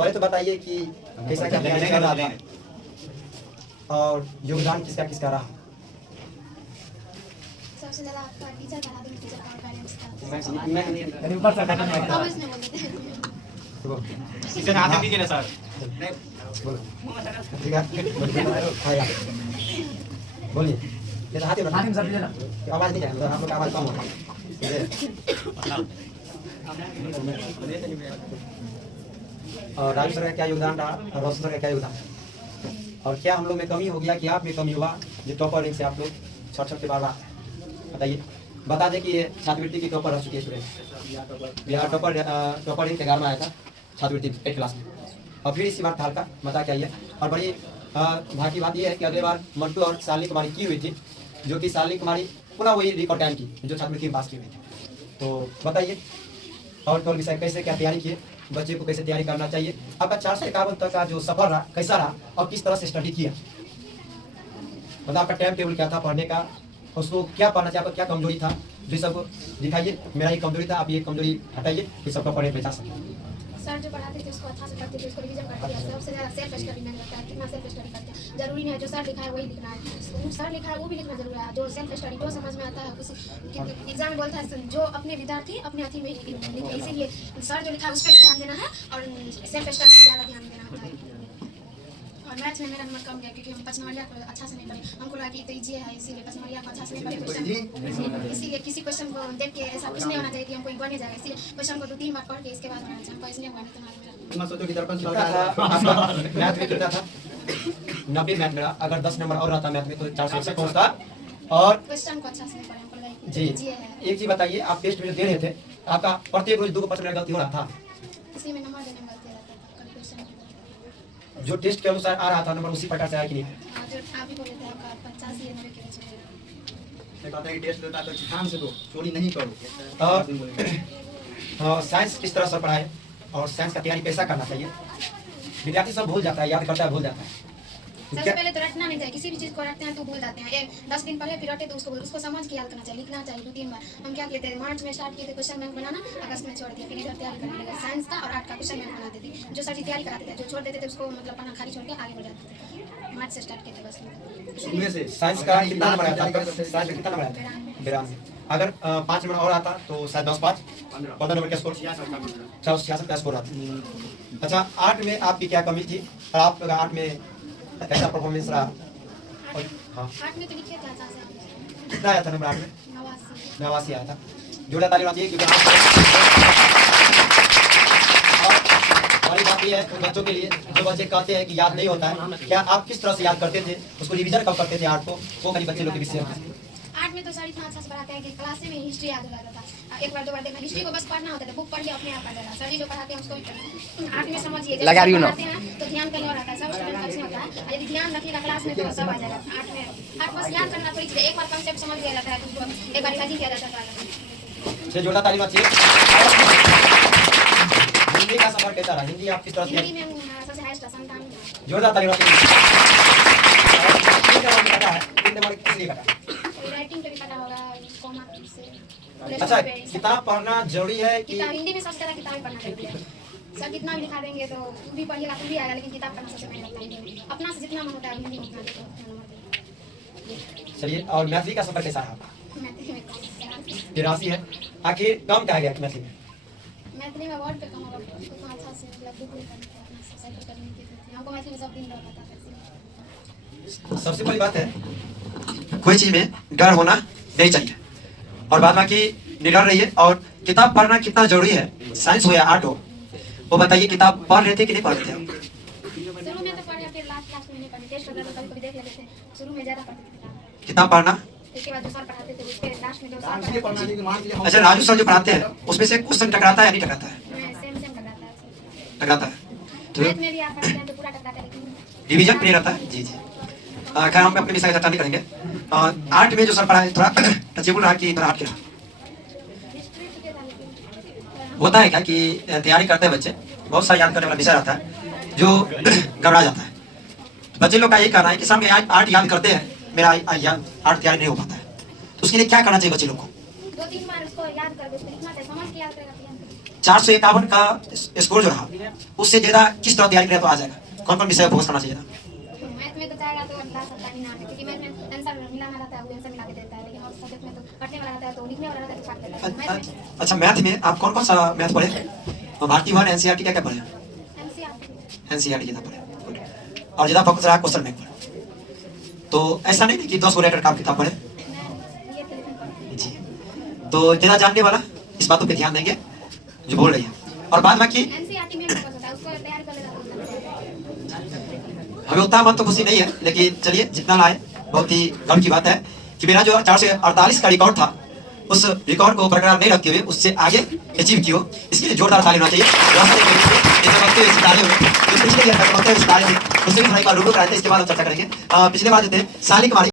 पहले तो बताइए कि कैसा क्या तैयारी कर रहा था और योगदान किसका किसका रहा? सबसे ज्यादा आपका टीचर का, आदमी टीचर का और पेरेंट्स का। मैं ऊपर से अब इसमें बोल देते हैं। इसे हाथ दीजिए ना सर। बोलो ठीक है बोलिए ये हाथ ही सर दीजिए ना, आवाज नहीं जाएगा आप लोग का आवाज कम होगा। और राजू सर का क्या योगदान रहा और रोशन सर का क्या योगदान, और क्या हम लोग में कमी हो गया कि आप में कमी हुआ जो टॉपर रैंक से आप लोग छठ के बार बताइए। बता दें कि ये छात्रवृत्ति की टॉपर रह चुकी है स्टूडेंट, बिहार टॉपर रैंक के 11 में आया था छात्रवृत्ति 8 क्लास में, और फिर इसी बार थाल का बता क्या आइए। और बड़ी भाग्य की बात यह है कि अगले बार मंटू और शालिनी कुमारी की हुई थी, जो कि शालिनी कुमारी पुनः वही रिकॉर्ड टाइम की जो छात्रवृत्ति में पास की हुई थी। तो बताइए और कौन विषय कैसे क्या तैयारी किए, बच्चे को कैसे तैयारी करना चाहिए, आपका 451 तक का जो सफर रहा कैसा रहा और किस तरह से स्टडी किया, मतलब आपका टाइम टेबल क्या था पढ़ने का, उसको क्या पढ़ना चाहिए, आपका क्या कमजोरी था, जो सब दिखाइए। मेरा ये कमजोरी था, आप ये कमजोरी हटाइए कि सबका पढ़े बचा सके। सर जो पढ़ाते थे उसको अच्छा से पढ़ते थे, उसको रिवीजन करते थे। सबसे ज्यादा सेल्फ स्टडी में लगता है, कितना सेल्फ स्टडी करते हैं। जरूरी नहीं है जो सर लिखा है वही लिखना है, सर लिखा है वो भी लिखना जरूरी है। जो सेल्फ स्टडी जो समझ में आता है किसी एग्जाम में बोलता है जो अपने विद्यार्थी अपने अथी में लिखे, इसीलिए सर जो लिखा है उस पर भी ध्यान देना है और सेल्फ स्टडी पर ज़्यादा ध्यान देना होता है। और मैथ्स में मेरा नंबर कम गया क्योंकि हम 5 नंबरिया को अच्छा से नहीं पढ़े, हमको लगा कि तो ईजी है इसीलिए 5 नंबरिया को अच्छा से नहीं पढ़े क्वेश्चन, इसीलिए किसी क्वेश्चन को देख के ऐसा कुछ नहीं होना चाहिए कि हमको बने जाएगा, इसलिए क्वेश्चन को 2-3 बार पढ़ के इसके बाद बनाना चाहिए, हमको इसलिए हुआ नहीं तो मैं सोचो कि दर्पण चलता था मैथ में कितना था 90 मैथ मेरा, अगर 10 नंबर और रहता मैथ में तो 461 पहुंचता। और क्वेश्चन को अच्छा से नहीं पढ़े, हमको लगा कि जी ईजी है। एक चीज बताइए, आप टेस्ट में जो दे रहे थे आपका प्रत्येक रोज 2% गलती हो रहा था, इसी में नंबर देने में गलती रहता था कभी क्वेश्चन जो टेस्ट के अनुसार आ रहा था नंबर उसी प्रकार से आया कि नहीं? जो आप भी बोले थे आपका 85 या 90 के बीच में। मैं कहता है कि टेस्ट देता है तो ध्यान से दो, चोरी नहीं करो। साइंस किस तरह से पढ़ाए और साइंस का तैयारी कैसा करना चाहिए? विद्यार्थी सब भूल जाता है, याद करता है भूल जाता है। सबसे पहले तो रटना नहीं चाहिए, किसी भी चीज़ को रटते हैं तो भूल जाते हैं। 10 दिन पहले फिर रटे तो उसको समझ के याद करना चाहिए, लिखना चाहिए 2-3 बार। हम क्या किए थे, मार्च में स्टार्ट किए थे क्वेश्चन बैंक बनाना, अगस्त में छोड़ दिया, फिर इधर तैयारी करने लगे साइंस का और आर्ट का क्वेश्चन बैंक बनाते थे। जो सर जी तैयारी कराते थे, जो छोड़ देते थे उसको मतलब पढ़ना खाली छोड़ के आगे बढ़ जाते थे। मार्च से स्टार्ट किए थे बस। साइंस का कितना नंबर आया था? साइंस में कितना नंबर आया था? 92। अगर 5 नंबर और आता तो शायद 10-5 15 नंबर का स्कोर 66 का स्कोर आता। अच्छा, आर्ट में आपकी क्या कमी थी और आप आर्ट में कैसा परफॉर्मेंस रहा? हाँ, आर्ट में तो लिखे थे अच्छा से कितना आया था नंबर आर्ट में? 89। 89 आया था। जोड़ा ताली होना चाहिए क्योंकि बड़ी बात ये है बच्चों के लिए, जो बच्चे कहते हैं कि याद नहीं होता है, क्या आप किस तरह से याद करते थे, उसको रिवीजन कब करते थे आर्ट को, वो कहीं बच्चे लोग के विषय आर्ट में तो सर इतना अच्छा से पढ़ाते हैं कि क्लास में हिस्ट्री याद हो जाता था। एक बार 2 बार देखना, हिस्ट्री को बस पढ़ना होता था, बुक पढ़ के अपने आप पढ़ लेना। सर जी जो पढ़ाते हैं उसको भी पढ़ना। आर्ट में समझिए जब पढ़ाते हैं तो ध्यान करने वाला रहता है, सब स्टूडेंट का नहीं होता है। यदि ध्यान रखिएगा क्लास में तो सब आ जाएगा। आर्ट बस याद करना थोड़ी चीज़, एक बार कंसेप्ट समझ लिया जाता है तो उसको एक बार रिवाइज किया जाता है। जोड़ा ताली होना चाहिए। हिंदी का सफर कैसा रहा? हिंदी आप किस तरह से? हिंदी में सबसे हाईएस्ट 97। जोरदार ताली होना चाहिए। किस लिए कटा? राइटिंग पे भी पता होगा, कॉमा से। अच्छा, किताब पढ़ना जरूरी है कि किताब हिंदी में सबसे ज़्यादा किताबें पढ़ना जरूरी है। सर कितना भी लिखा देंगे तो वो भी पढ़िएगा तो भी आएगा, लेकिन किताब पढ़ना सबसे पहले लगता है। अपना से जितना मन होता है हिंदी में उतना लिखो। चलिए, और मैथिली का सफर कैसा रहा? मैथिली में कम 83 है। आखिर कम क्या गया मैथिली में? मैथिली में वर्ड पे कम होगा, उतना अच्छा से मतलब बुक नहीं करना अपना से साइकिल करने की थी। हमको मैथिली में सब दिन डर लगता था। सबसे बड़ी बात है कोई चीज में डर होना नहीं चाहिए, और बाद बाकी निडर रहिए। और किताब पढ़ना कितना जरूरी है, साइंस हो या आर्ट हो, वो बताइए। किताब पढ़ रहे थे कि नहीं पढ़ रहे थे? शुरू में तो पढ़े, फिर लास्ट में नहीं पढ़े। टेस्ट वगैरह कभी कभी देख लेते थे, शुरू में ज़्यादा पढ़ते थे किताब पढ़ना। उसके बाद जो सर पढ़ाते थे उसके लास्ट में जो सर अच्छा, राजू सर जो पढ़ाते हैं उसमें से क्वेश्चन टकराता है या नहीं टकराता है? सेम टकराता है। टकराता है तो मैथ में भी आप पढ़ते हैं तो पूरा टकराता है, लेकिन डिवीजन नहीं रहता है। जी जी, खैर हम अपने विषय चर्चा नहीं करेंगे। आर्ट में जो सर पढ़ा है थोड़ा टचेबल रहा कि आर्ट क्या होता है क्या कि तैयारी करते हैं बच्चे, बहुत सारा याद करने वाला विषय रहता है जो घबरा जाता है। बच्चे लोग का यही कहना है कि सर आर्ट याद करते हैं, मेरा आर्ट तैयारी नहीं हो पाता है, तो उसके लिए क्या करना चाहिए बच्चे लोग को? 2-3 बार उसको याद कर दो, लिखना चाहिए, समझ के याद करेगा। 451 का स्कोर जो रहा उससे ज़्यादा किस तरह तैयारी करें तो आ जाएगा? कौन कौन विषय फोकस करना चाहिए था? मैथ में तो चाहेगा तो 10 क्योंकि मैथ में आंसर मिलाना रहता है, वो आंसर मिला के देता है, लेकिन और सब्जेक्ट में तो पढ़ने वाला रहता है तो लिखने वाला रहता है तो काट देता है। मैथ में अच्छा, मैथ में आप कौन कौन सा मैथ पढ़े? भारतीय वन, एनसीईआरटी क्या क्या पढ़े? एनसीईआरटी एनसीईआरटी ज़्यादा पढ़े और ज़्यादा फोकस रहा क्वेश्चन बैंक पर। तो ऐसा नहीं कि 10 ओरिएंटेड का किताब पढ़े ये तो लिखना पड़ता है। जी, तो ज़्यादा जानने वाला इस बातों पे ध्यान देंगे जो बोल रही है। और बाद बाकी एनसीईआरटी में फोकस होता है, उसको तैयार कर लेना तो हमें उतना मन तो खुशी नहीं है, लेकिन चलिए जितना लाए बहुत ही गर्व की बात है कि मेरा जो 448 का रिकॉर्ड था उस रिकॉर्ड को बरकरार नहीं रखते हुए उससे आगे अचीव किया, इसके लिए जोरदार ताली होना चाहिए। उससे भी भाई का रूबरू कराते हैं, इसके बाद हम चर्चा करेंगे। पिछले बार जो थे साली कुमारी